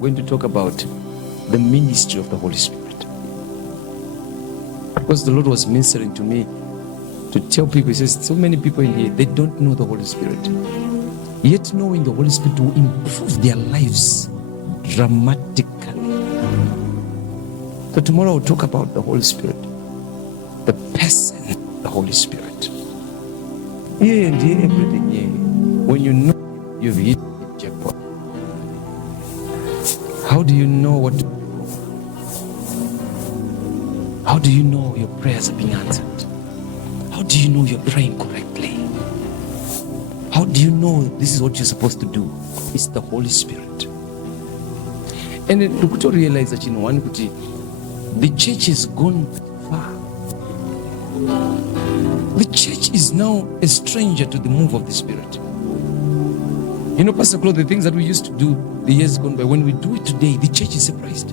going to talk about the ministry of the Holy Spirit. Because the Lord was ministering to me to tell people, He says, so many people in here, they don't know the Holy Spirit. Yet knowing the Holy Spirit will improve their lives dramatically. So tomorrow I'll talk about the Holy Spirit, the person of the Holy Spirit. Yeah, and yeah, everything, yeah. When you know you've hit the jackpot. How do you know what to do? How do you know your prayers are being answered? How do you know you're praying correctly? How do you know this is what you're supposed to do? It's the Holy Spirit. And then look to realize that in one kuti, the church has gone far. The church is now a stranger to the move of the Spirit. You know, Pastor Claude, the things that we used to do the years gone by, when we do it today, the church is surprised.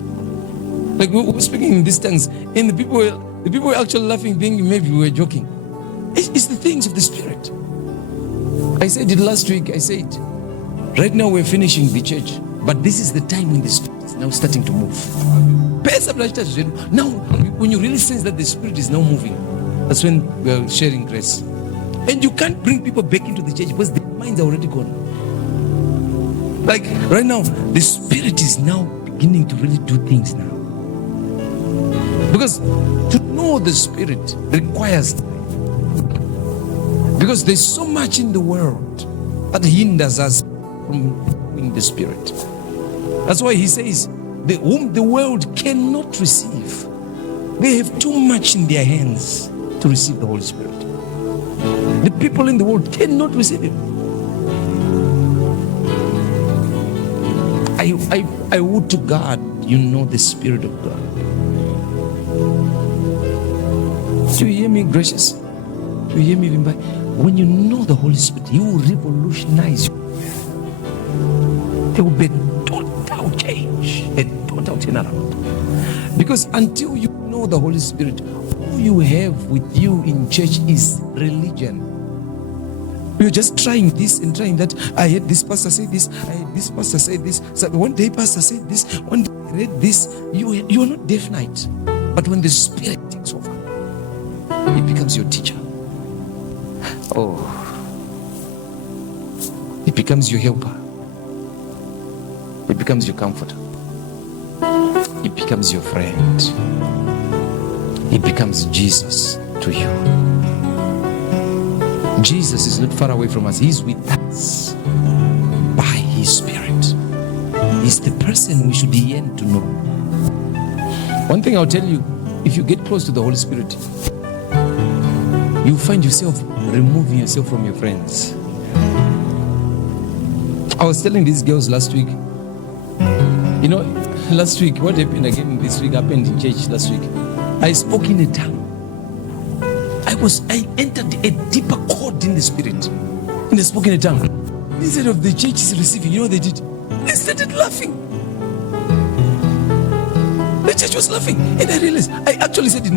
Like we were speaking in these tongues, and the people were actually laughing, thinking maybe we were joking. It's the things of the Spirit. I said it last week. I said, right now we're finishing the church, but this is the time when the Spirit is now starting to move. Now, when you really sense that the Spirit is now moving, that's when we're sharing grace. And you can't bring people back into the church because their minds are already gone. Like right now, the Spirit is now beginning to really do things now. Because to know the Spirit requires time. Because there's so much in the world that hinders us from knowing the Spirit. That's why He says, whom the world cannot receive. They have too much in their hands to receive the Holy Spirit. The people in the world cannot receive Him. I would to God, you know the Spirit of God. Do you hear me, gracious? Do you hear me, Vimbai? When you know the Holy Spirit, He will revolutionize you. There will be a total change, a total turnaround. Because until you know the Holy Spirit, all you have with you in church is religion. You're just trying this and trying that. I heard this pastor say this. I heard this pastor say this. So one day pastor said this. One day I read this. You're not definite. But when the Spirit takes over, He becomes your teacher. Oh, He becomes your helper. He becomes your comforter. He becomes your friend. He becomes Jesus to you. Jesus is not far away from us. He's with us by His Spirit. He's the person we should yearn to know. One thing I'll tell you, if you get close to the Holy Spirit, you find yourself removing yourself from your friends. I was telling these girls last week, you know, last week, what happened again this week happened in church last week. I spoke in a tongue. I entered a deeper chord in the Spirit, in the spoken tongue. Instead of the church is receiving, you know what they did? They started laughing. The church was laughing. And I realized, I actually said it in